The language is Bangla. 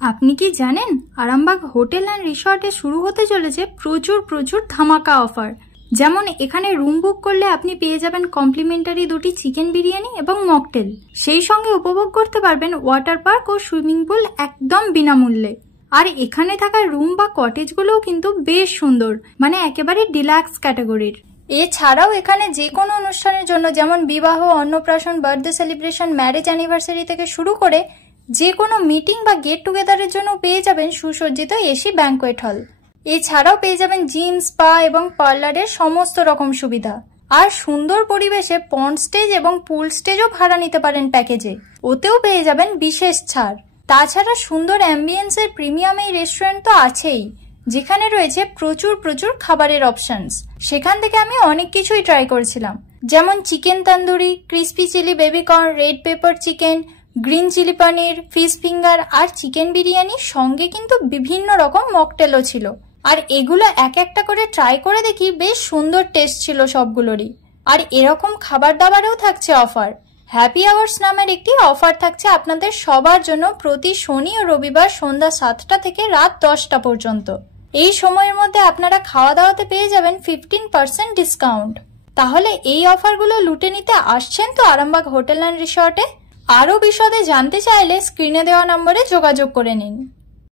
আপনি কি জানেন আরামবাগ হোটেল অ্যান্ড রিসর্টে শুরু হতে চলেছে প্রচুর প্রচুর ধামাকা অফার। যেমন এখানে রুম বুক করলে আপনি পেয়ে যাবেন কমপ্লিমেন্টারি 2টি চিকেন বিরিয়ানি এবং মকটেল। সেই সঙ্গে উপভোগ করতে পারবেন ওয়াটার পার্ক ও সুইমিং পুল একদম বিনামূল্যে। আর এখানে থাকা রুম বা কটেজগুলোও কিন্তু বেশ সুন্দর, মানে একেবারে ডিলাক্স ক্যাটাগরির। এছাড়াও এখানে যে কোনো অনুষ্ঠানের জন্য, যেমন বিবাহ, অন্নপ্রাশন, বার্থডে সেলিব্রেশন, ম্যারেজ অ্যানিভার্সারি থেকে শুরু করে যে কোনো মিটিং বা গেট টুগেদারের জন্য পেয়ে যাবেন সুসজ্জিত এসি ব্যাঙ্কোয়েট হল। এছাড়াও পেয়ে যাবেন জিম, স্পা এবং পার্লারের সমস্ত রকম সুবিধা। আর সুন্দর পরিবেশে পন্ড স্টেজ এবং পুল স্টেজও ভাড়া নিতে পারেন প্যাকেজে, ওতেও পেয়ে যাবেন বিশেষ ছাড়। তাছাড়া সুন্দর অ্যাম্বিয়েন্সের প্রিমিয়াম এই রেস্টুরেন্ট তো আছেই, যেখানে রয়েছে প্রচুর প্রচুর খাবারের অপশনস। সেখান থেকে আমি অনেক কিছুই ট্রাই করেছিলাম, যেমন chicken tandoori, crispy chilli baby corn, red pepper chicken, green chilli paneer, fish finger আর চিকেন বিরিয়ানির সঙ্গে কিন্তু বিভিন্ন রকম মকটেলও ছিল। আর এগুলো এক একটা করে ট্রাই করে দেখি, বেশ সুন্দর টেস্ট ছিল সবগুলোরই। আর এরকম খাবার দাবারেও থাকছে অফার। হ্যাপি আওয়ার্স নামের একটি অফার থাকছে আপনাদের সবার জন্য প্রতি শনি ও রবিবার সন্ধ্যা 7টা থেকে রাত 10টা পর্যন্ত। এই সময়ের মধ্যে আপনারা খাওয়া দাওয়াতে পেয়ে যাবেন 15% ডিসকাউন্ট। তাহলে এই অফারগুলো লুটে নিতে আসছেন তো আরামবাগ হোটেল অ্যান্ড রিসর্টে? আরও বিশদে জানতে চাইলে স্ক্রিনে দেওয়া নম্বরে যোগাযোগ করে নিন।